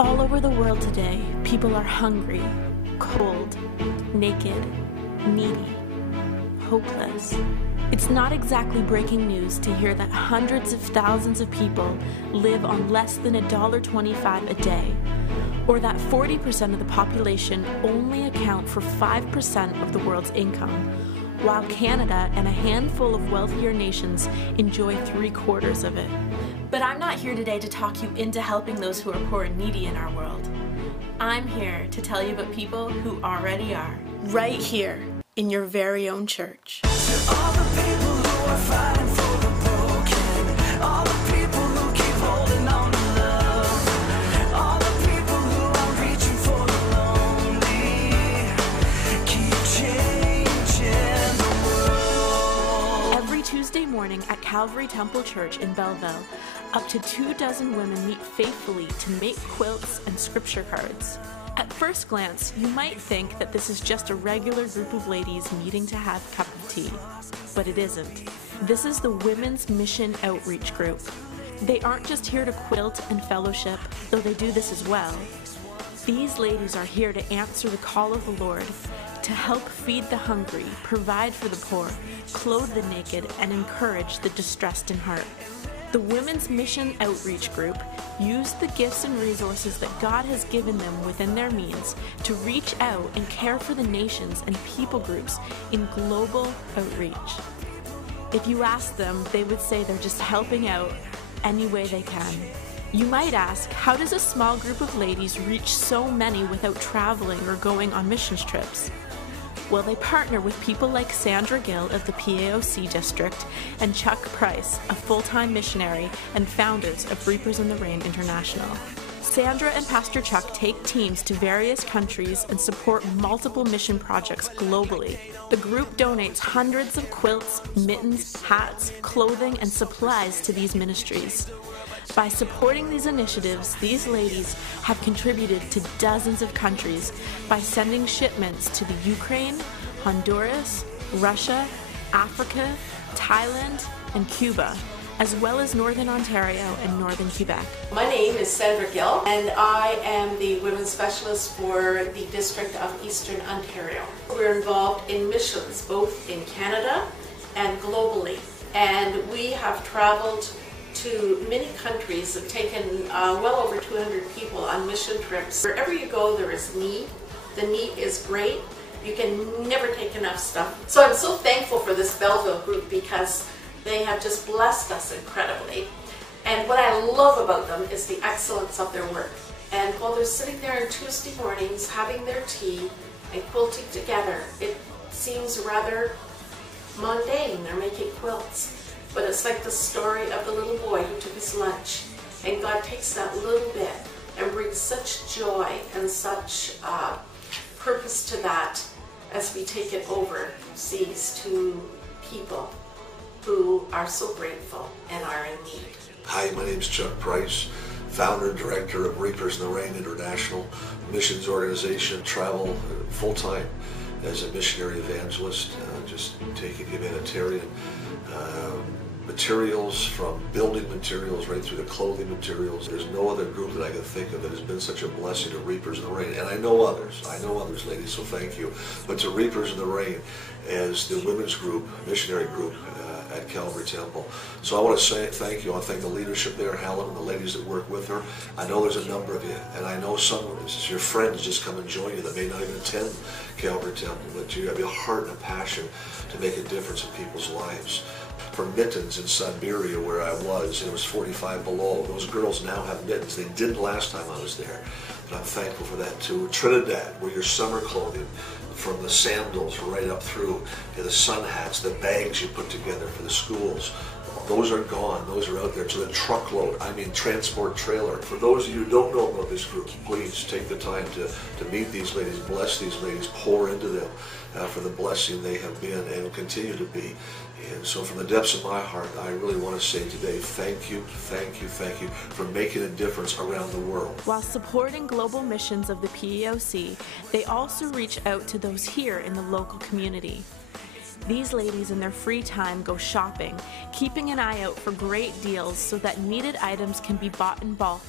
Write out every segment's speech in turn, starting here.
All over the world today, people are hungry, cold, naked, needy, hopeless. It's not exactly breaking news to hear that hundreds of thousands of people live on less than $1.25 a day, or that 40% of the population only account for 5% of the world's income, while Canada and a handful of wealthier nations enjoy 3/4 of it. But I'm not here today to talk you into helping those who are poor and needy in our world. I'm here to tell you about people who already are, right here in your very own church. All the people who are fighting for the broken, all the people who keep holding on to love, all the people who are reaching for the lonely, keep changing the world. Every Tuesday morning at Calvary Temple Church in Belleville, up to 24 women meet faithfully to make quilts and scripture cards. At first glance, you might think that this is just a regular group of ladies meeting to have a cup of tea, but it isn't. This is the Women's Mission Outreach Group. They aren't just here to quilt and fellowship, though they do this as well. These ladies are here to answer the call of the Lord, to help feed the hungry, provide for the poor, clothe the naked, and encourage the distressed in heart. The Women's Mission Outreach Group use the gifts and resources that God has given them within their means to reach out and care for the nations and people groups in global outreach. If you ask them, they would say they're just helping out any way they can. You might ask, how does a small group of ladies reach so many without traveling or going on missions trips? Well, they partner with people like Sandra Gill of the PAOC district and Chuck Price, a full-time missionary and founders of Reapers in the Rain International. Sandra and Pastor Chuck take teams to various countries and support multiple mission projects globally. The group donates hundreds of quilts, mittens, hats, clothing, and supplies to these ministries. By supporting these initiatives, these ladies have contributed to dozens of countries by sending shipments to the Ukraine, Honduras, Russia, Africa, Thailand, and Cuba, as well as Northern Ontario and Northern Quebec. My name is Sandra Gill, and I am the Women's Specialist for the District of Eastern Ontario. We're involved in missions, both in Canada and globally, and we have traveled to many countries, have taken well over 200 people on mission trips. Wherever you go, there is need. The need is great. You can never take enough stuff. So I'm so thankful for this Belleville group because they have just blessed us incredibly. And what I love about them is the excellence of their work. And while they're sitting there on Tuesday mornings having their tea and quilting together, it seems rather mundane. They're making quilts. But it's like the story of the little boy who took his lunch, and God takes that little bit and brings such joy and such purpose to that as we take it overseas to people who are so grateful and are in need. Hi, my name is Chuck Price, founder and director of Reapers in the Rain International missions organization. Travel full-time as a missionary evangelist, just taking humanitarian materials, from building materials right through to clothing materials. There's no other group that I can think of that has been such a blessing to Reapers in the Rain. And I know others, ladies, so thank you. But to Reapers in the Rain as the women's group, missionary group at Calvary Temple. So I want to say thank you. I want to thank the leadership there, Helen, and the ladies that work with her. I know there's a number of you, and I know some of your friends just come and join you that may not even attend Calvary Temple, but you have a heart and a passion to make a difference in people's lives. For mittens in Siberia, where I was, and it was 45 below. Those girls now have mittens. They didn't last time I was there, but I'm thankful for that too. Trinidad, where your summer clothing, from the sandals right up through to the sun hats, the bags you put together for the schools, those are gone. Those are out there. To the truckload, transport trailer. For those of you who don't know about this group, please take the time to meet these ladies, bless these ladies, pour into them for the blessing they have been and will continue to be. And so from the depths of my heart, I really want to say today, thank you for making a difference around the world. While supporting global missions of the PAOC, they also reach out to those here in the local community. These ladies in their free time go shopping, keeping an eye out for great deals so that needed items can be bought in bulk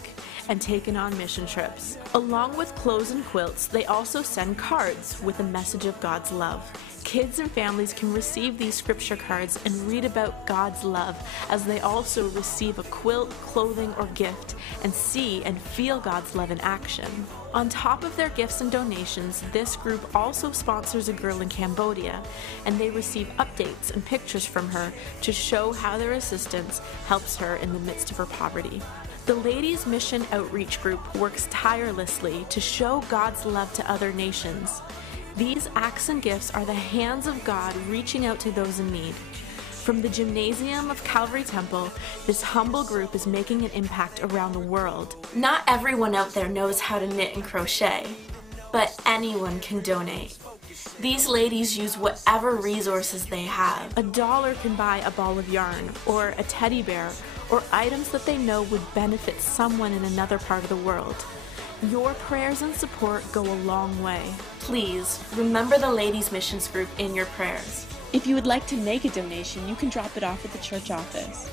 and taken on mission trips. Along with clothes and quilts, they also send cards with a message of God's love. Kids and families can receive these scripture cards and read about God's love as they also receive a quilt, clothing, or gift and see and feel God's love in action. On top of their gifts and donations, this group also sponsors a girl in Cambodia, and they receive updates and pictures from her to show how their assistance helps her in the midst of her poverty. The Ladies Mission Outreach Group works tirelessly to show God's love to other nations. These acts and gifts are the hands of God reaching out to those in need. From the gymnasium of Calvary Temple, this humble group is making an impact around the world. Not everyone out there knows how to knit and crochet, but anyone can donate. These ladies use whatever resources they have. $1 can buy a ball of yarn, or a teddy bear, or items that they know would benefit someone in another part of the world. Your prayers and support go a long way. Please remember the Ladies Missions Group in your prayers. If you would like to make a donation, you can drop it off at the church office.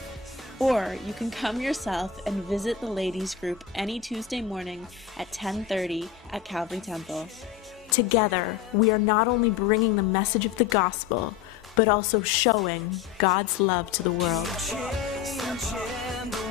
Or you can come yourself and visit the ladies group any Tuesday morning at 10:30 at Calvary Temple. Together, we are not only bringing the message of the gospel, but also showing God's love to the world. Changing the